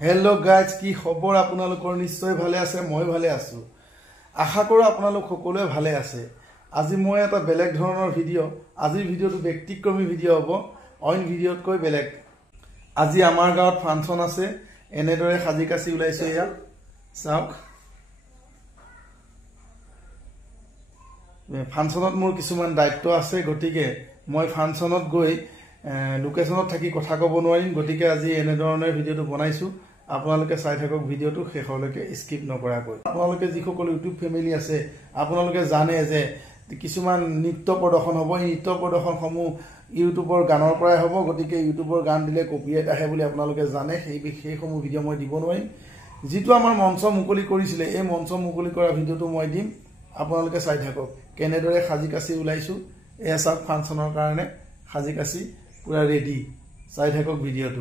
hello guys की खबर आपनालोকৰ निश्चय ভালে আছে মই ভালে আছো আশা কৰো আপোনালোক সকলোৱে ভালে আছে আজি মই এটা বেলেগ ধৰণৰ ভিডিও আজিৰ ভিডিওটো ব্যক্তিক্ৰমী ভিডিও হ'ব অইন ভিডিওতকৈ বেলেগ আজি আমাৰ গাঁৱত ফাংচন আছে এনেদৰে সাজি কাছি উলাইছে ইয়া চাওক ফাংচনত মোৰ কিছুমান দায়িত্ব আছে গটিকে মই ফাংচনত গৈ লোকেশনত থাকি কথা ক'ব নোৱাৰিম গটিকে আজি এনেধৰণৰ ভিডিওটো বনাইছো আপোনালোকে চাই থাকক ভিডিওটো শেষলৈকে স্কিপ নকৰাকৈ আপোনালোকে যিসকল ইউটিউব ফেমিলি আছে আপোনালোকে জানে যে কিছুমান নৃত্য প্ৰদৰ্শন হ'ব এই নৃত্য প্ৰদৰ্শনসমূহ ইউটিউবৰ গানৰ পৰাই হ'ব গটিকে ইউটিউবৰ গান দিলে কপিৰাইট আহে বুলি আপোনালোকে জানে সেইসমূহ ভিডিও মই দিব নোৱাৰিম যিটো আমাৰ মঞ্চ মুকলি কৰিছিলে এই মঞ্চ মুকলি কৰা ভিডিওটো মই দিম আপোনালোকে চাই থাকক কেনেদৰে সাজি কাছি উলাইছো এই সব ফাংচনৰ কাৰণে সাজি কাছি পুৰা ৰেডি চাই থাকক ভিডিওটো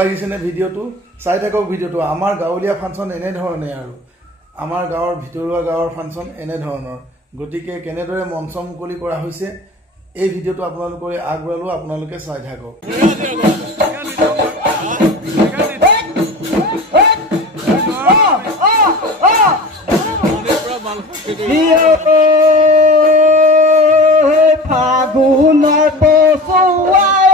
লাগিছেনে ভিডিঅ'টো চাই থাকক ভিডিঅ'টো আমাৰ গাঁৱলীয়া ফাংচন এনেধৰণে আৰু আমাৰ গাঁৱৰ ভিতৰুৱা গাঁৱৰ ফাংচন এনেধৰণৰ গতিকে কেনেদৰে মঞ্চ মুকলি কৰা হৈছে এই ভিডিঅ'টো আপোনালোকে আগবঢ়ালো আপোনালোকে চাই থাকক ফাগুনৰ পছুৱাই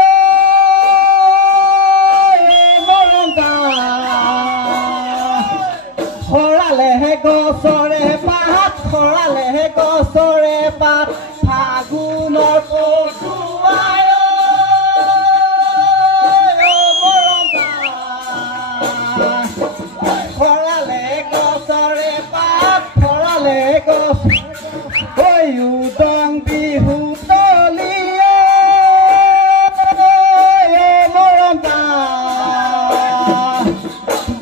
খৰালেহে গছৰে পাত খৰালেহে গছৰে পাত ফাগুনৰ পছুৱাই খৰালে গছৰে পাত খৰালে গছ উদং বিহু তলিয়ে মৰম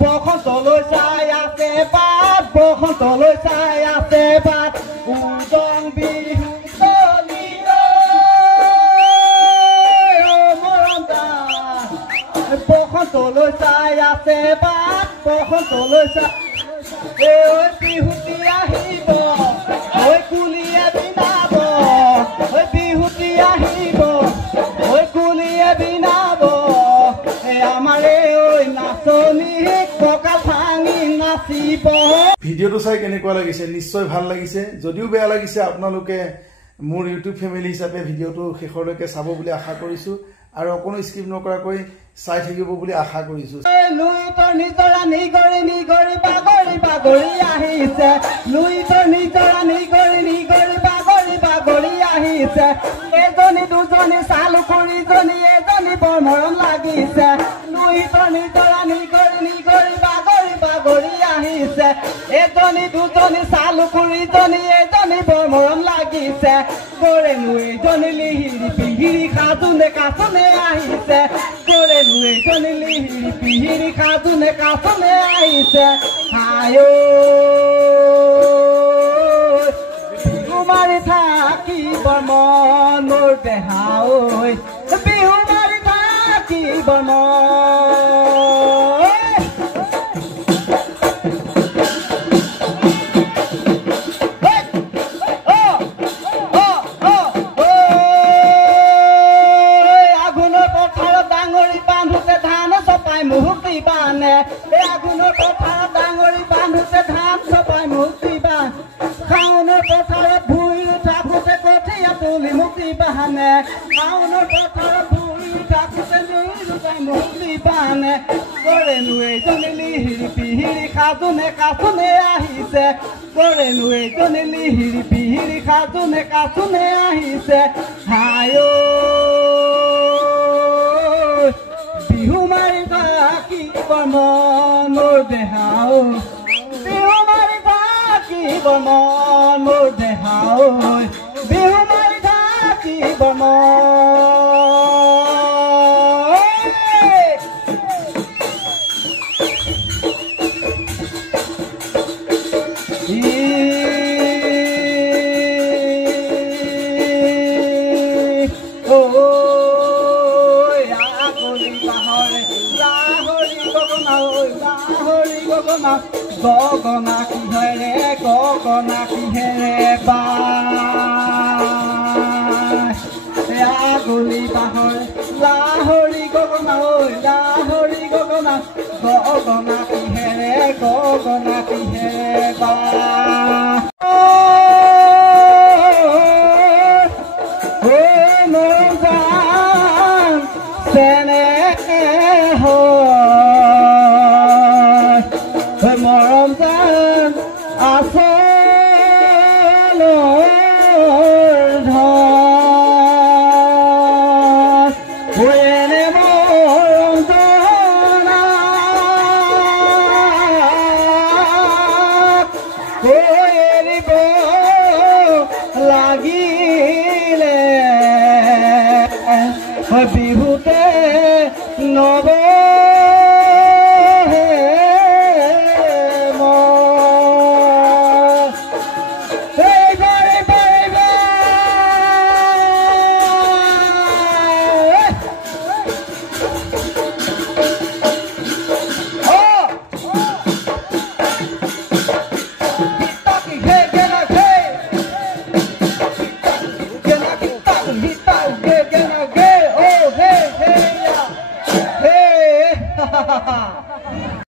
বসন্তলৈ চাই আছে বাট বসন্তলৈ চাই আছে বাট উদং বিহু তলিয়ে মৰম বসন্তলৈ চাই আছে বাট বসন্তলৈ চাই বিহুতি আহিব ঐ কুলিয়ে বিনাব ঐ বিহুতি আহিব ঐ কুলিয়ে বিনাব আমাৰে ঐ নাচনি কঁকাল ভাঙি নাচিব ভিডিঅ'টো চাই কেনেকুৱা লাগিছে নিশ্চয় ভাল লাগিছে যদিও বেয়া লাগিছে আপোনালোকে মোৰ ইউটিউব ফেমিলি হিচাপে ভিডিঅ'টো শেষলৈকে চাব বুলি আশা কৰিছোঁ আৰু অকণো স্কিপ নকৰাকৈ চাই থাকিব বুলি আশা কৰিছোঁ লুইতৰ নিজৰা নিগৰি নিগৰি বাগৰি বাগৰি আহিছে লুইতৰ নিজৰা নিগৰি নিগৰি বাগৰি বাগৰি আহিছে এজনী দুজনী চালুকুৰিজনী এজনী বৰ মৰম লাগিছে লুইতৰ নিজৰা নিগৰি নিগৰি বাগৰি বাগৰি আহিছে এজনী দুজনী চালুকুৰিজনী এজনী বৰ মৰম লাগিছে গৰেনো এজনী লিহিৰি পিহিৰি খাজুনে কাচনে আহিছে গৰেনো এজনী লিহিৰি পিহিৰি খাজুনে কাচনে আহিছে হায়ো বিহুমাৰি থাকিবৰ মন মোৰ দেহা ঐ বিহুমাৰি থাকিবৰ মন বানে আগুনৰ পথাৰত ডাঙৰি বান্ধোতে ধান চপাই মুক্তি বান শাওনৰ পথাৰত ভুই উঠাফোতে কঠীয়া তুলি মুক্তি বাহানে শাওনৰ পথাৰত ভুই উঠাফোতে লুকাই মুক্তি বাহানে গৰেনো এজনী লিহিৰি পিহিৰি খাজুনে কাচুনে আহিছে গৰেনো এজনী লিহিৰি পিহিৰি খাজুনে কাচুনে আহিছে হায়ো বিহু মাৰি থাকিবৰ মন মোৰ দেহা বিহু মাৰি থাকিবৰ মন মোৰ দেহা বিহু মাৰি থাকিবৰ মন গগনা কিহেৰে গগনা কিহেৰে বাগুলি বাহৰ লাহৰি গগনা ঐ লাহৰি গগনা গগনা কিহেৰে বা মৰম জান আছে লাগিলে বিহুতে নব